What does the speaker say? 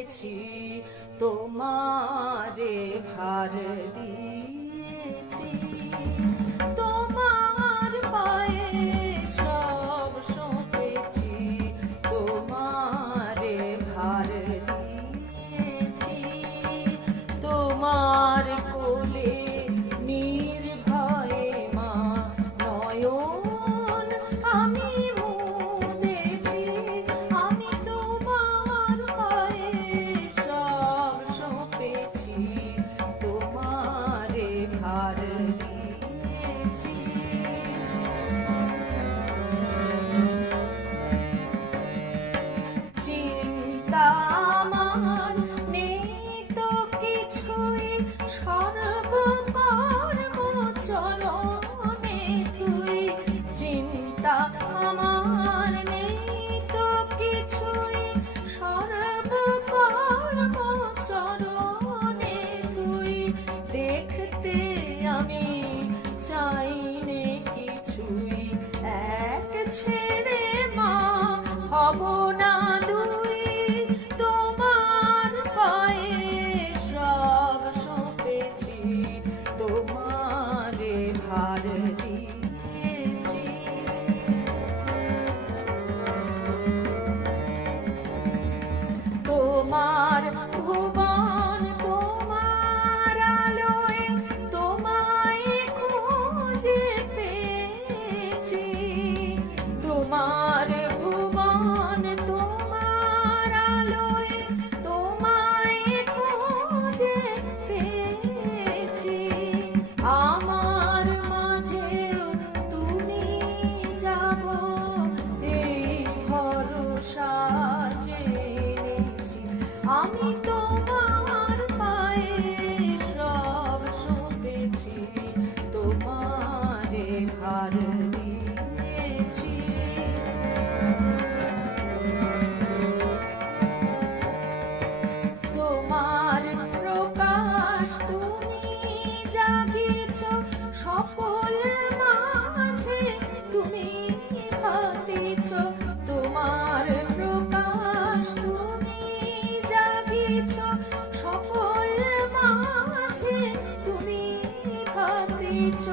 সঁপেছি তোমারে ভার দিয়েছি তোমার পায়ে সব সঁপেছি তোমারে ভার দিয়েছি তোমার কোলে নির্ভয়ে মা নয়ন আমি মুদেছি আমি তোমার পায়ে সব সঁপেছি তোমারে ভার দিয়েছি চিন্তা আমার নেই তো কিছুই সর্বকর্ম চরণে তুই চিন্তা আমার নেই তো কিছুই সর্বকর্ম চরণে তুই দেখতে আমি চাই নে কিছুই এক ছেড়ে মা হব না দুই তোমার পায়ে সব সঁপেছি তোমারে ভার দিয়েছি তোমার ভুবন তোমার আলোয় তোমায় খুঁজে পেয়েছি তোমার ভুবন তোমার আলোয় তোমায় খুঁজে পেয়েছি আমার মাঝেও তুমি যাব এই ভরসা জেনেছি আমি তোমার পায়ে সব সঁপেছি তোমারে ভার দিয়েছি তোমার প্রকাশ তুমি জাগিয়েছ সকল মাঝে তুমি ভাতিছ তোমার প্রকাশ তুমি জাগিয়েছ সকল মাঝে তুমি ভাতিছ